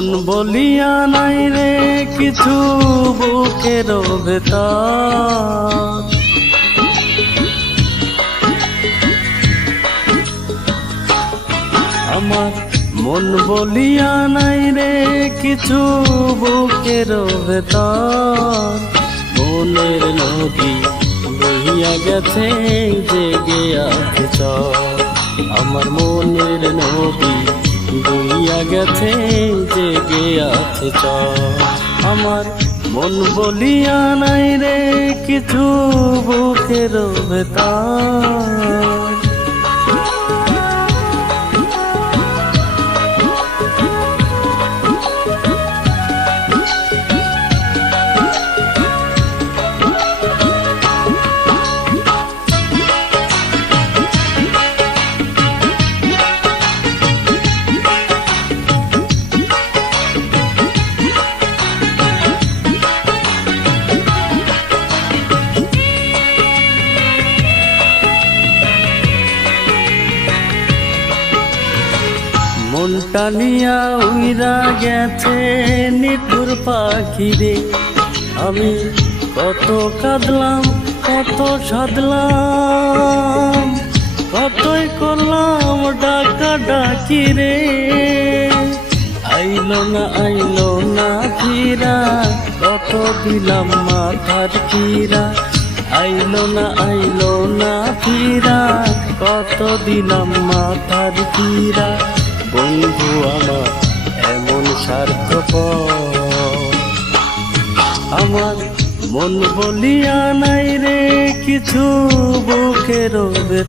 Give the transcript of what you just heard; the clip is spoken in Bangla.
মন বলিয়া নাই রে কিছু বুকের ভেতর, আমার মন বলিয়া নাই রে কিছু বুকের ভেতর। মনের নদী বহিয়া গেছে জেগে আছে চর, আমার মনের নদী বহিয়া গেছে জেগে আছে চর। আমার মন বলিয়া নাই রে কিছু বুকের ভেতর। মনটা নিয়া উইরা গেছে নিঠুর পাখিরে, আমি কত কাঁদলাম কত সাধলাম, কতই করলাম ডাকা ডাকি রে। আইলো না ফিরা, কত দিলাম মাথার কিরা। আইলো না ফিরা, কত দিলাম মাথার কিরা। বন্ধু আমার এমন স্বার্থপর, আমার মন বলিয়া নাই রে কিছু বুকের